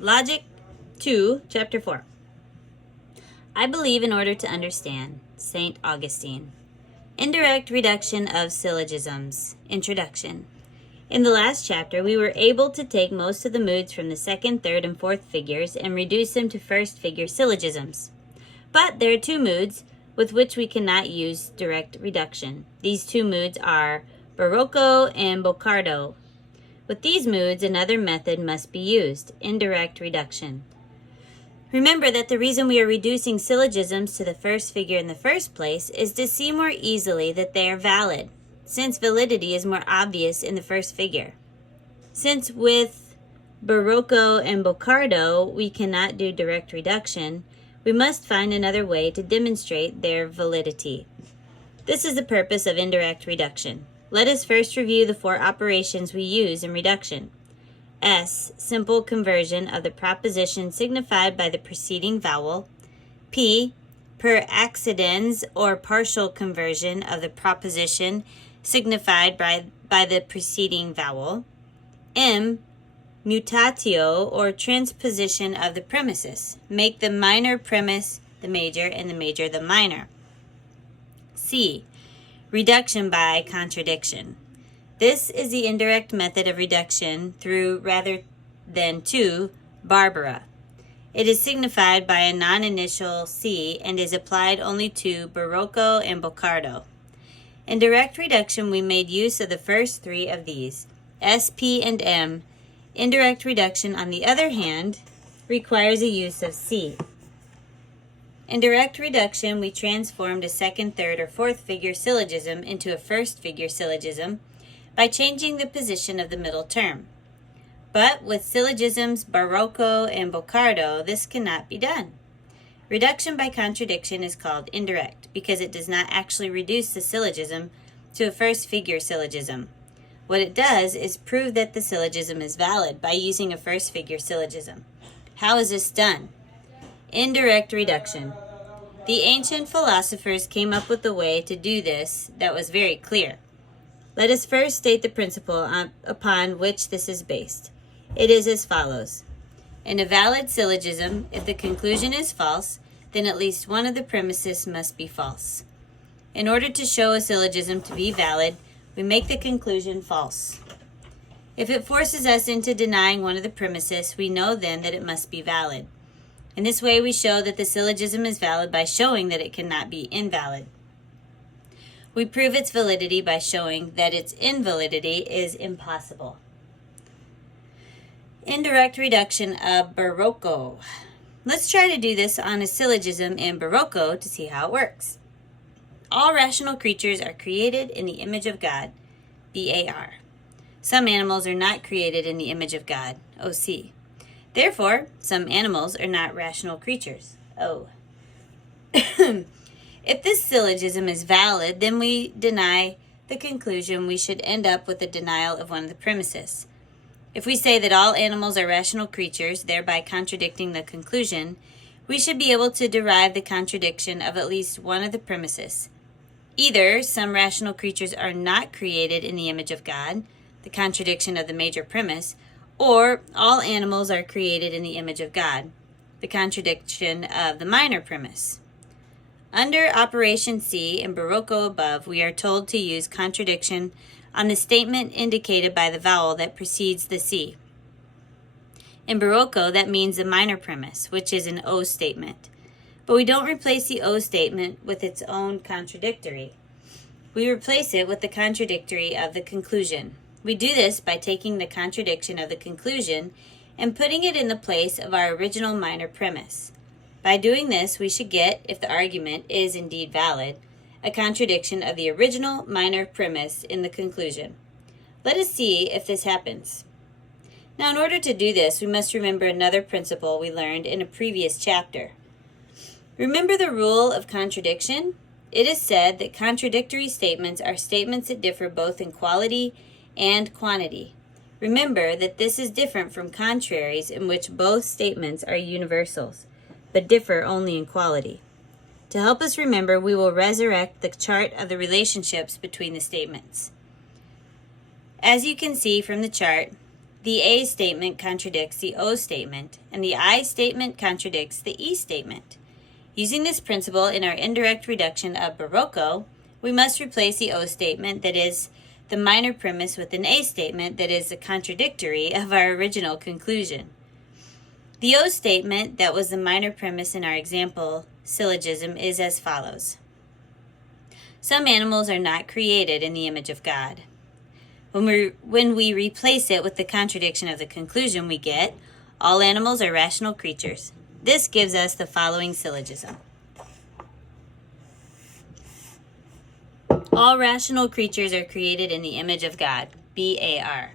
Logic 2, Chapter 4. I believe in order to understand. St. Augustine. Indirect reduction of syllogisms. Introduction. In the last chapter, we were able to take most of the moods from the second, third, and fourth figures and reduce them to first figure syllogisms. But there are two moods with which we cannot use direct reduction. These two moods are Barocco and Boccardo. With these moods, another method must be used, indirect reduction. Remember that the reason we are reducing syllogisms to the first figure in the first place is to see more easily that they are valid, since validity is more obvious in the first figure. Since with Barocco and Boccardo we cannot do direct reduction, we must find another way to demonstrate their validity. This is the purpose of indirect reduction. Let us first review the four operations we use in reduction. S. Simple conversion of the proposition signified by the preceding vowel. P. Per accidens or partial conversion of the proposition signified by the preceding vowel. M. Mutatio or transposition of the premises. Make the minor premise the major and the major the minor. C. Reduction by contradiction. This is the indirect method of reduction through rather than to Barbara. It is signified by a non-initial C and is applied only to Barocco and Boccardo. In direct reduction, we made use of the first three of these, S, P, and M. Indirect reduction, on the other hand, requires a use of C. In direct reduction, we transformed a second, third, or fourth figure syllogism into a first figure syllogism by changing the position of the middle term. But with syllogisms Barocco and Boccardo, this cannot be done. Reduction by contradiction is called indirect because it does not actually reduce the syllogism to a first figure syllogism. What it does is prove that the syllogism is valid by using a first figure syllogism. How is this done? Indirect reduction. The ancient philosophers came up with a way to do this that was very clear. Let us first state the principle upon which this is based. It is as follows. In a valid syllogism, if the conclusion is false, then at least one of the premises must be false. In order to show a syllogism to be valid, we make the conclusion false. If it forces us into denying one of the premises, we know then that it must be valid. In this way, we show that the syllogism is valid by showing that it cannot be invalid. We prove its validity by showing that its invalidity is impossible. Indirect reduction of Barocco. Let's try to do this on a syllogism in Barocco to see how it works. All rational creatures are created in the image of God, B-A-R. Some animals are not created in the image of God, O-C. Therefore, some animals are not rational creatures, O. If this syllogism is valid, then we deny the conclusion. We should end up with a denial of one of the premises. If we say that all animals are rational creatures, thereby contradicting the conclusion, we should be able to derive the contradiction of at least one of the premises. Either some rational creatures are not created in the image of God, the contradiction of the major premise, or all animals are created in the image of God, the contradiction of the minor premise. Under Operation C in Barocco above, we are told to use contradiction on the statement indicated by the vowel that precedes the C. In Barocco, that means the minor premise, which is an O statement. But we don't replace the O statement with its own contradictory. We replace it with the contradictory of the conclusion. We do this by taking the contradiction of the conclusion and putting it in the place of our original minor premise. By doing this, we should get, if the argument is indeed valid, a contradiction of the original minor premise in the conclusion. Let us see if this happens. Now, in order to do this, we must remember another principle we learned in a previous chapter. Remember the rule of contradiction? It is said that contradictory statements are statements that differ both in quality and quantity. Remember that this is different from contraries in which both statements are universals, but differ only in quality. To help us remember, we will resurrect the chart of the relationships between the statements. As you can see from the chart, the A statement contradicts the O statement, and the I statement contradicts the E statement. Using this principle in our indirect reduction of Barocco, we must replace the O statement, that is the minor premise, with an A statement that is the contradictory of our original conclusion. The O statement that was the minor premise in our example syllogism is as follows. Some animals are not created in the image of God. When we replace it with the contradiction of the conclusion, we get, all animals are rational creatures. This gives us the following syllogism. All rational creatures are created in the image of God, B-A-R.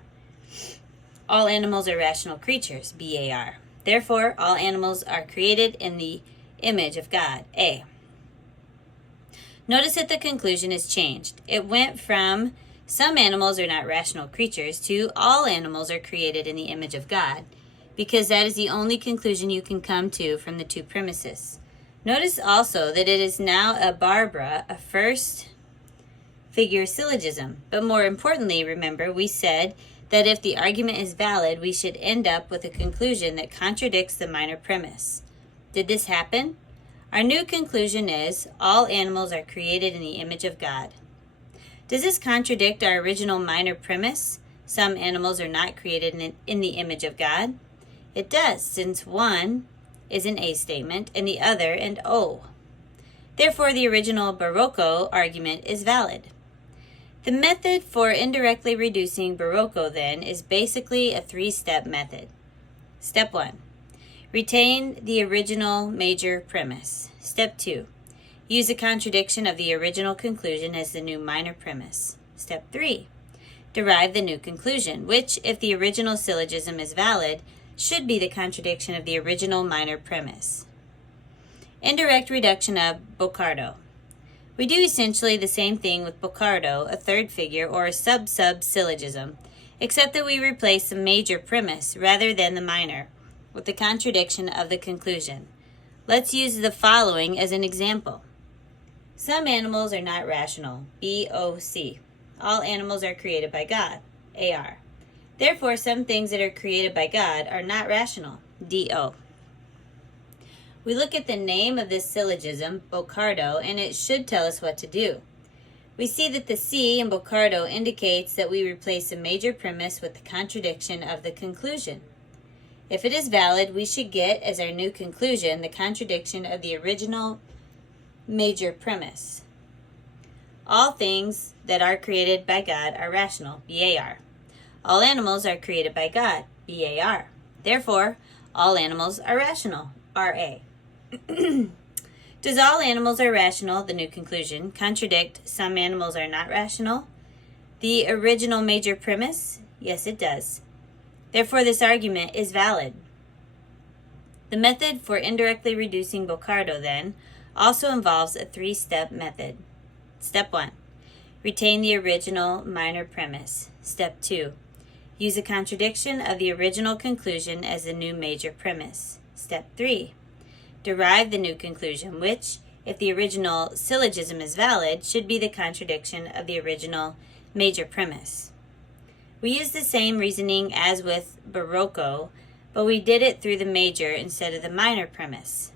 All animals are rational creatures, B-A-R. Therefore, all animals are created in the image of God, A. Notice that the conclusion is changed. It went from some animals are not rational creatures to all animals are created in the image of God, because that is the only conclusion you can come to from the two premises. Notice also that it is now a Barbara, a first figure syllogism. But more importantly, remember, we said that if the argument is valid, we should end up with a conclusion that contradicts the minor premise. Did this happen? Our new conclusion is, all animals are created in the image of God. Does this contradict our original minor premise? Some animals are not created in the image of God. It does, since one is an A statement and the other an O. Therefore, the original Barocco argument is valid. The method for indirectly reducing Barocco, then, is basically a three-step method. Step 1. Retain the original major premise. Step 2. Use a contradiction of the original conclusion as the new minor premise. Step 3. Derive the new conclusion, which, if the original syllogism is valid, should be the contradiction of the original minor premise. Indirect reduction of Boccardo. We do essentially the same thing with Boccardo, a third figure or a sub-syllogism, except that we replace the major premise rather than the minor with the contradiction of the conclusion. Let's use the following as an example. Some animals are not rational, B-O-C. All animals are created by God, A-R. Therefore, some things that are created by God are not rational, D-O. We look at the name of this syllogism, Boccardo, and it should tell us what to do. We see that the C in Boccardo indicates that we replace a major premise with the contradiction of the conclusion. If it is valid, we should get as our new conclusion the contradiction of the original major premise. All things that are created by God are rational, B-A-R. All animals are created by God, B-A-R. Therefore, all animals are rational, R-A. Does all animals are rational, the new conclusion, contradict some animals are not rational? The original major premise? Yes, it does. Therefore, this argument is valid. The method for indirectly reducing Boccardo, then, also involves a three-step method. Step 1. Retain the original minor premise. Step 2. Use a contradiction of the original conclusion as the new major premise. Step 3. Derive the new conclusion, which, if the original syllogism is valid, should be the contradiction of the original major premise. We use the same reasoning as with Barocco, but we did it through the major instead of the minor premise.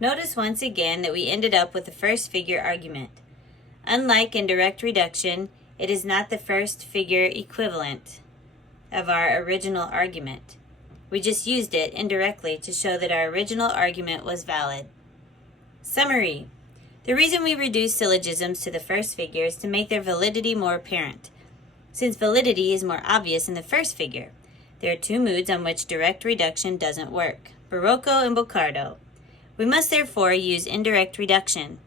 Notice once again that we ended up with the first figure argument. Unlike in direct reduction, it is not the first figure equivalent of our original argument. We just used it indirectly to show that our original argument was valid. Summary. The reason we reduce syllogisms to the first figure is to make their validity more apparent. Since validity is more obvious in the first figure, there are two moods on which direct reduction doesn't work, Barocco and Boccardo. We must therefore use indirect reduction.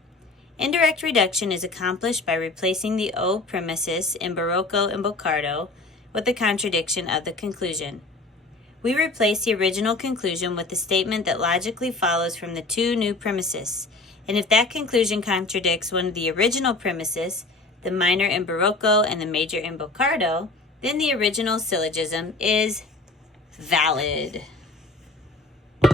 Indirect reduction is accomplished by replacing the O premises in Barocco and Boccardo with the contradiction of the conclusion. We replace the original conclusion with the statement that logically follows from the two new premises, and if that conclusion contradicts one of the original premises, the minor in Barocco and the major in Boccardo, then the original syllogism is valid.